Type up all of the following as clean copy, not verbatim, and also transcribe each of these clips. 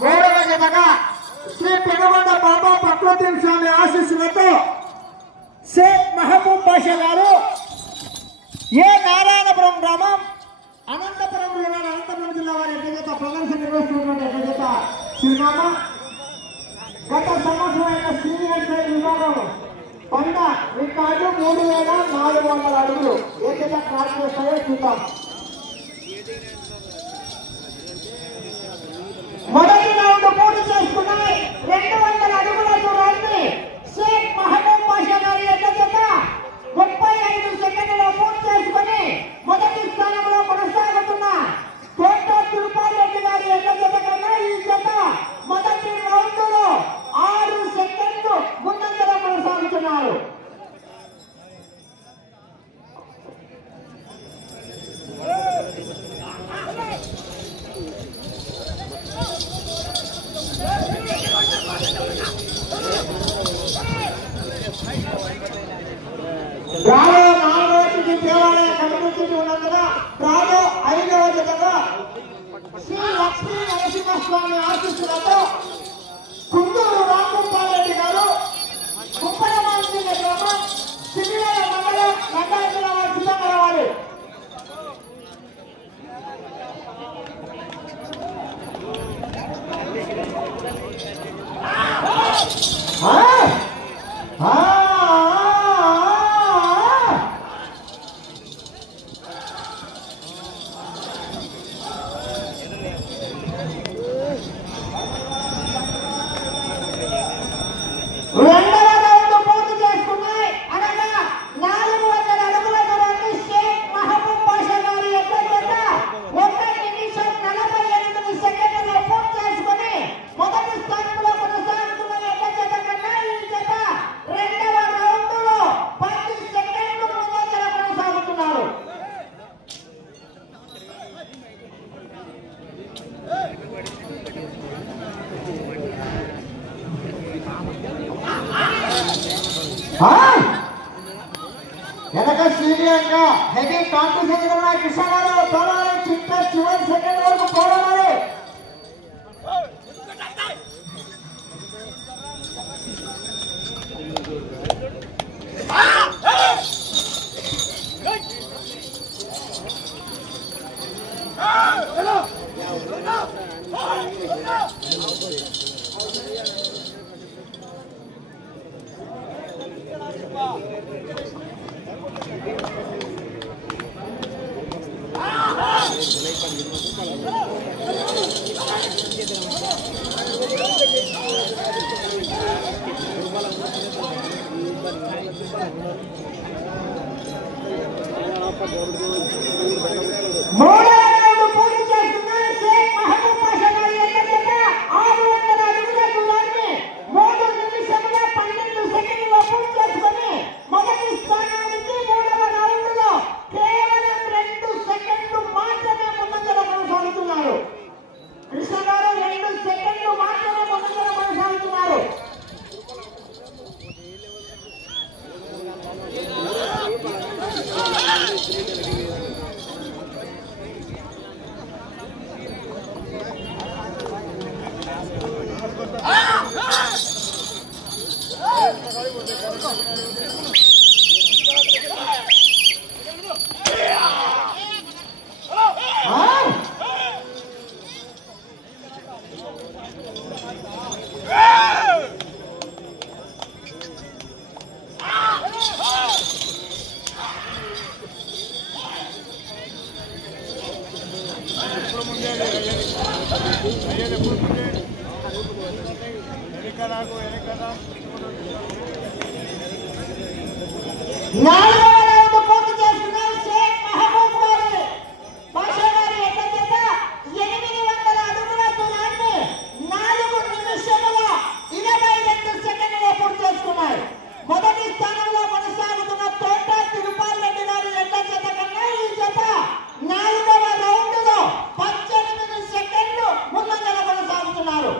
మూడవ జతగా శ్రీ పెనుగొండ బాబా ప్రకృతి స్వామి ఆశీస్సులతో షేక్ మహబూబ్ బాషా గారు ఏ నారాయణపురం గ్రామం అనంతపురం జిల్లా వారి ఎక్కజత ప్రదర్శన నిర్వహిస్తున్నటువంటి ఎక్కజత చిరునామా గత సంవత్సరమైన సీనియర్ సైడ్ విభాగం 100 రికార్డు 3400 అడుగులు ఏకజ క్రాస్ చేస్తాయో చూద్దాం. మొదటి రౌండ్ పూర్తి చేసుకున్నాయి. 200 అడుగుల దూరాన్ని షేక్ మహబూబ్ బాషా గారి ఎక్కజత 35 సెకండ్లలో పూర్తి చేసుకుని మొదటి స్థానంలో కొనసాగుతున్న కోట తిరుపారెడ్డి గారి ఎక్కజత కన్నా ఈ జత మొదటి రౌండ్ లో 6 సెకండ్లు ముందంజలో కొనసాగుతున్నారు. రాలో 4వ తిథి దేవాలయ కమిటీ ఉన్నందున రాలో 5వ జతగా శ్రీ లక్ష్మీ నరసింహస్వామి ఆశీస్సులతో కుందూరు రామగోపాలరెడ్డి గారు కుప్పలమాంచి గ్రామం సిరివేల మండలం నంద్యాల జిల్లా వారు సిద్ధంగా రావాలి. రెండవ రౌండ్ పూర్తి చేసుకున్నాయి. అనగా 400 అడుగుల దూరాన్ని షేక్ మహబూబ్ బాషా గారి ఎక్కజత 1 నిమిషం 48 సెకండ్లలో పూర్తి చేసుకుని మొదటి స్థానంలో కొనసాగుతున్న ఎక్కజత కన్నా ఈ జత రెండవ రౌండ్ లో 10 సెకండ్లు ముందంజలో కొనసాగుతున్నారు. వెనక సీనియర్గా హెవీ కాంపిటీషన్ కృష్ణ గారు పోరాలి. చివరి సెకండ్ వరకు పోరాడాలి. మూడవ రౌండ్ పూర్తి చేస్తున్నారు. షేక్ మహబూబ్ బాషా గారి ఎక్కజత 600 అడుగుల దూరాన్ని 3 నిమిషముల 12 సెకండ్లలో పూర్తి చేసుకుని మొదటి స్థానానికి మూడవ రౌండ్ లో కేవలం 2 సెకండ్లు మాత్రమే ముందంజలో కొనసాగుతున్నారు. కృష్ణ గారు 2 సెకండ్లు మాత్రమే ముందంజలో కొనసాగుతున్నారు. మొదటి స్థానంలో కొనసాగుతున్న తోట తిరుపాల్ రెడ్డి గారి ఎడ్ల జత కన్నా ఈ జత 4వ రౌండ్ లో 18 సెకండ్లు ముందంజలో కొనసాగుతున్నారు.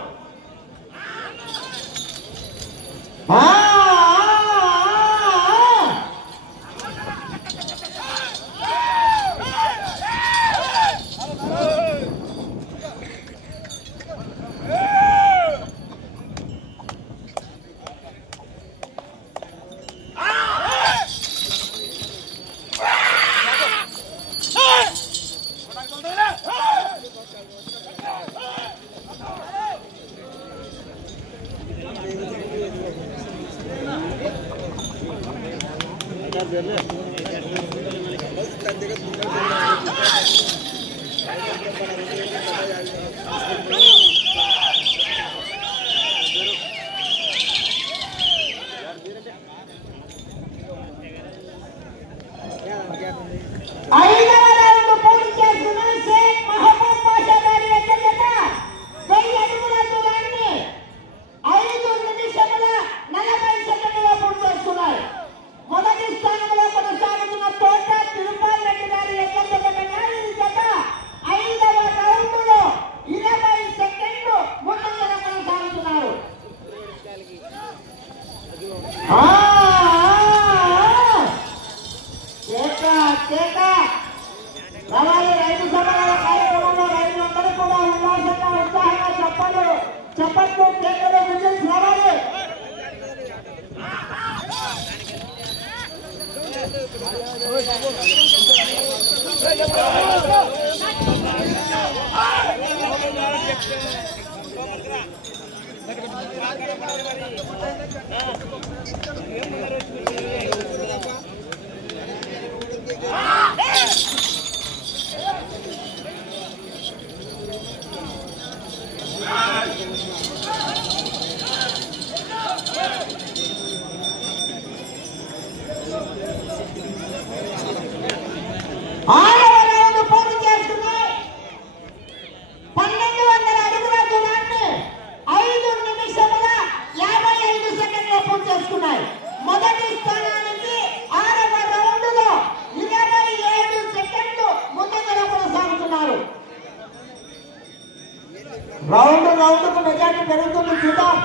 రౌండ్కు మెజార్టీ పెరుగుతుంది. చూద్దాం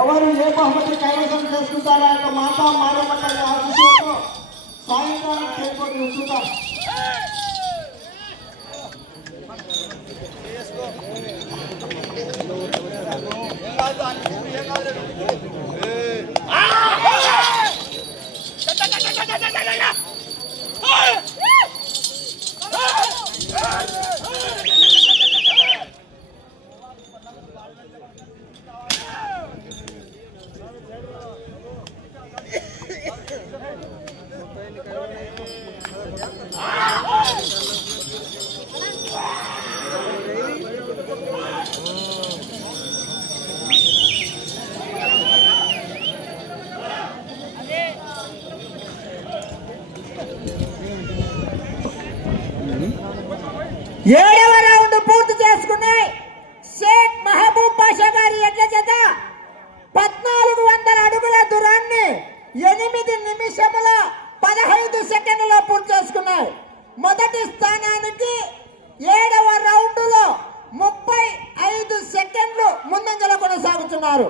ఎవరు ఏ బహుమతి కైవసం చేసుకుంటారా యొక్క మాతా మారమ్మ తల్లి ఆశీస్సులతో సాయంత్రం చేరుకొని చూద్దాం. ఏడవ రౌండ్ పూర్తి చేసుకున్నాయి. షేక్ మహబూబ్ పాషా గారి ఎడ్ల జత 1400 అడుగుల దూరాన్ని 8 నిమిషముల 15 సెకండ్లలో పూర్తి చేసుకున్నాయి. మొదటి స్థానానికి 7వ రౌండ్లో 35 సెకండ్లు ముందంజలో కొనసాగుతున్నారు.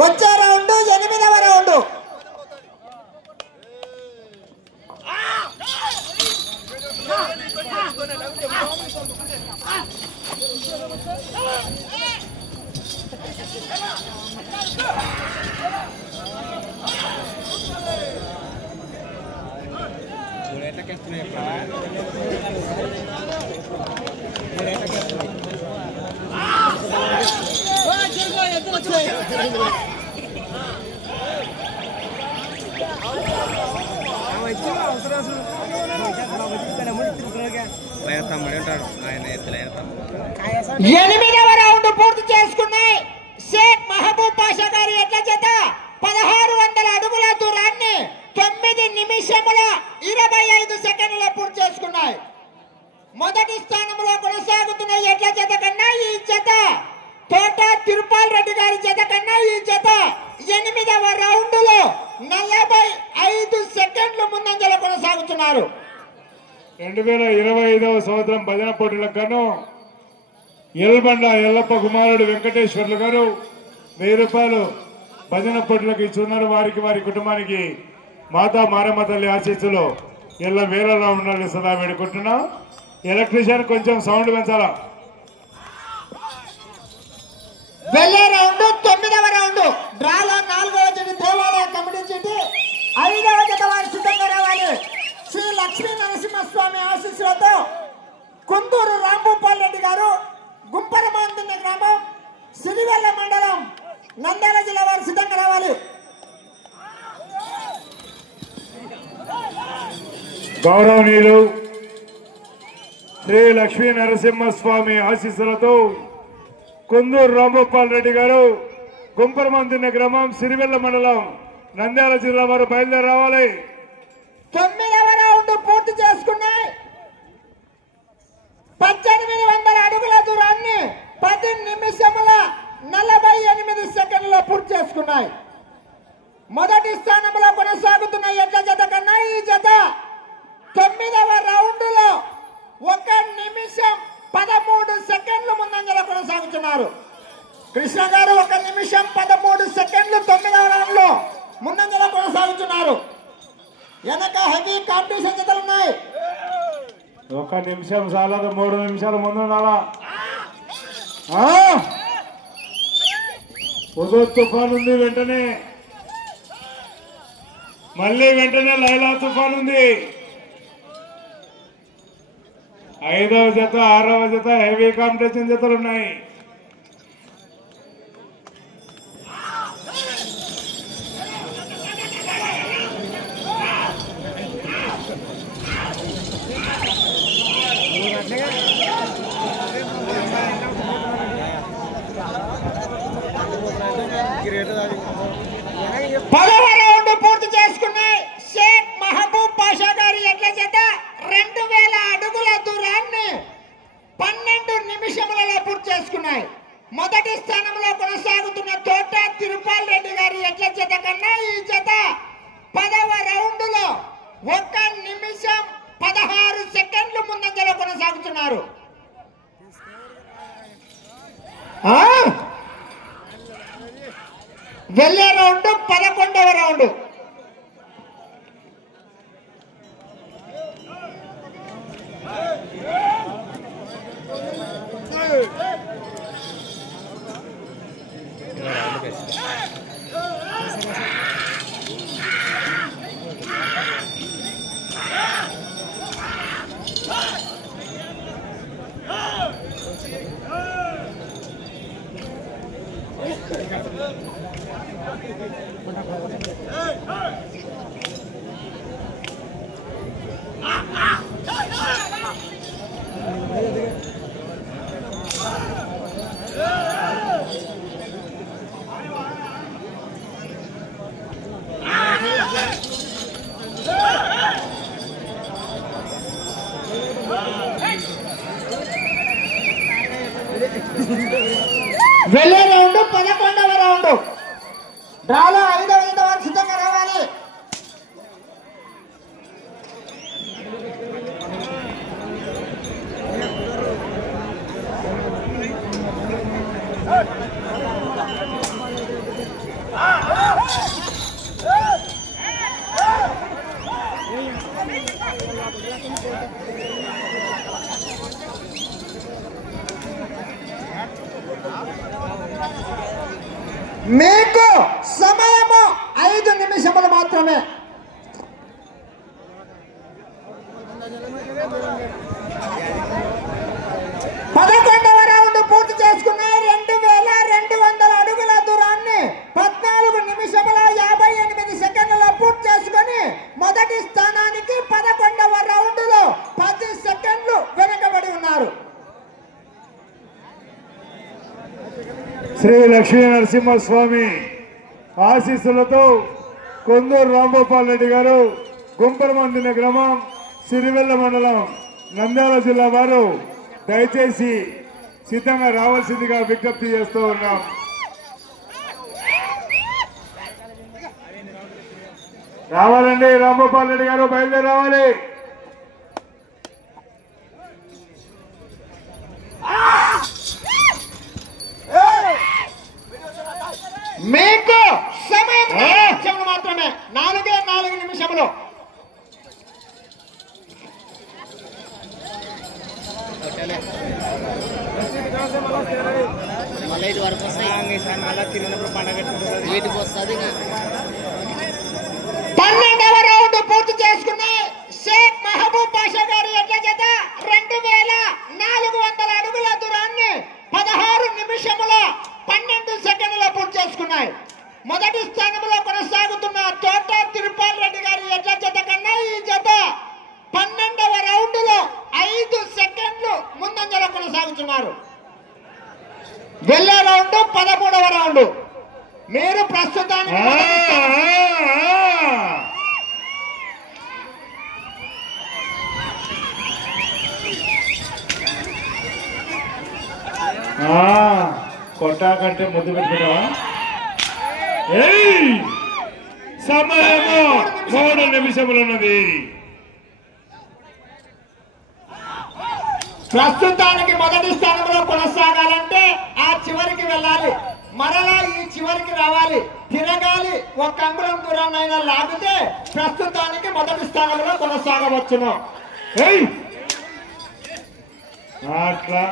వచ్చే రౌండ్ 8వ రౌండ్. ఎనిమిదవ రౌండ్ పూర్తి చేసుకున్నాయి. షేక్ మహబూబ్ పాషా గారి ఎడ్ల జత 1600 అడుగుల దూరాన్ని 9 నిమిషముల 25 సెకండ్లలో పూర్తి చేసుకున్నాయి. మొదటి స్థానంలో కొనసాగుతున్న ఎడ్ల జత కన్నా ఈ జత తోట తిరుపాల్ రెడ్డి గారి జత కన్నా ఈ జత 8వ రౌండ్ లో 45 సెకండ్లు ముందంజలో కొనసాగుతున్నారు. 2025వ సంవత్సరం భజన పోటీలకు గాను ఎల్బండ ఎల్లప్ప కుమారుడు వెంకటేశ్వర్లు గారు 1000 రూపాయలు భజన పోటీలకు ఇచ్చున్నారు. వారికి వారి కుటుంబానికి మాతా మారమ్మ తల్లి ఆశీస్సులు ఎల్ల వేళలా ఉండాలని సదా వేడుకుంటున్నాం. ఎలక్ట్రీషియన్ కొంచెం సౌండ్ పెంచాలా. వెళ్ళే రౌండ్ 9వ రౌండ్ డ్రాలో 4వ జత దేవాలయ కమిటీ చెట్టి 5వ జత వారు సిద్ధంగా రావాలి. శ్రీ లక్ష్మీ నరసింహస్వామి ఆశీస్సులతో కుందూరు రాంభూపాల్ రెడ్డి గారు గుంపరమాంతున్న గ్రామం సిరివెల్ల మండలం నంద్యాల జిల్లా వారు సిద్ధంగా రావాలి. గౌరవనీయులు శ్రీ లక్ష్మీ నరసింహస్వామి ఆశీస్సులతో కుందూరు రాంభూపాల్ రెడ్డి గారు గుంపరమందిన గ్రామం సిరివెల్ల మండలం నంద్యాల జిల్లా వారు బయలుదేరి రావాలి. 9వ రౌండ్ పూర్తి చేసుకున్నాయి. 1800 అడుగుల దూరాన్ని 10 నిమిషముల 48 సెకండ్లలో పూర్తి చేసుకున్నాయి. మొదటి స్థానంలో కొనసాగుతున్న ఎడ్ల జత కన్నా ఈ జత 9వ రౌండ్ లో 1 నిమిషం 13 సెకండ్లు ముందంజలో కొనసాగుతున్నారు. కృష్ణ గారు 1 నిమిషం 13 సెకండ్లు 9వ రౌండ్ లో ముందంజలో కొనసాగుతున్నారు. వెనక హెవీ కాంపిటీషన్ జతలు ఉన్నాయి. 1 నిమిషం చాలదు, 3 నిమిషాలు ముందు ఉండాలా. తుఫాన్ ఉంది, వెంటనే మళ్ళీ వెంటనే లైలా తుఫాన్ ఉంది. 5వ జత 6వ జత హెవీ కాంపిటీషన్ జతలు ఉన్నాయి. పదవ రౌండ్ పూర్తి చేసుకున్నాయి. షేక్ మహబూబ్ పాషా గారి ఎడ్ల జత 2000 అడుగుల దూరాన్ని 12 నిమిషములలో పూర్తి చేసుకున్నాయి. మొదటి స్థానంలో కొనసాగుతున్న తోట తిరుపాల్ రెడ్డి గారి ఎడ్ల జత కన్నా ఈ జత 10వ రౌండ్ లో 1 నిమిషం 16 సెకండ్లు ముందంజలో కొనసాగుతున్నారు. వెళ్ళే రౌండ్ 11వ రౌండ్. వెళ్ళే రౌండ్ 11వ రౌండ్ డ్రాలో 5వ జత వారు సిద్ధంగా రావాలి. మీకు సమయము 5 నిమిషములు మాత్రమే. పదకొండవ రౌండ్ పూర్తి చేసుకున్న 2200 అడుగుల దూరాన్ని శ్రీ లక్ష్మీ నరసింహస్వామి ఆశీస్సులతో కొందూరు రాంగోపాల్ రెడ్డి గారు గుంపరమందిన గ్రామం సిరివెల్ల మండలం నంద్యాల జిల్లా వారు దయచేసి సిద్ధంగా రావాల్సిందిగా విజ్ఞప్తి చేస్తూ ఉన్నాం. రావాలండి, రాంగోపాల్ రెడ్డి గారు బయలుదేరి రావాలి. మీకు సమయం మాత్రమే 4 నిమిషములు. మళ్ళీ ఇటు వరకు వస్తాయి, మళ్ళీ తిరిగినప్పుడు పండగ వీటికి వస్తుంది. 12వ రౌండ్ పూర్తి చేసుకుని షేక్ మహబూబ్ పాషా గారి ఎడ్ల జత 2400 అడుగుల దూరాన్ని 16 నిమిషముల 12 సెకండ్ల పూర్తి చేసుకున్నాయి. మొదటి స్థానంలో కొనసాగుతున్న తోట తిరుపాల్ రెడ్డి గారి ఎడ్ల జత కన్నా ఈ జత 12వ రౌండ్ లో 5 సెకండ్లు ముందంజలో కొనసాగుతున్నారు. వెళ్ళే రౌండ్ 13వ రౌండ్. మీరు ప్రస్తుతానికి కొట్టాకంటే ముద్దు పెట్టుకుంటావా? సమయము 3 నిమిషములున్నది. ప్రస్తుతానికి మొదటి స్థానంలో కొనసాగాలంటే ఆ చివరికి వెళ్ళాలి, మరలా ఈ చివరికి రావాలి, తిరగాలి. ఒక అంగుళం దూరాన్నైనా లాగితే ప్రస్తుతానికి మొదటి స్థానంలో కొనసాగవచ్చును. అట్లా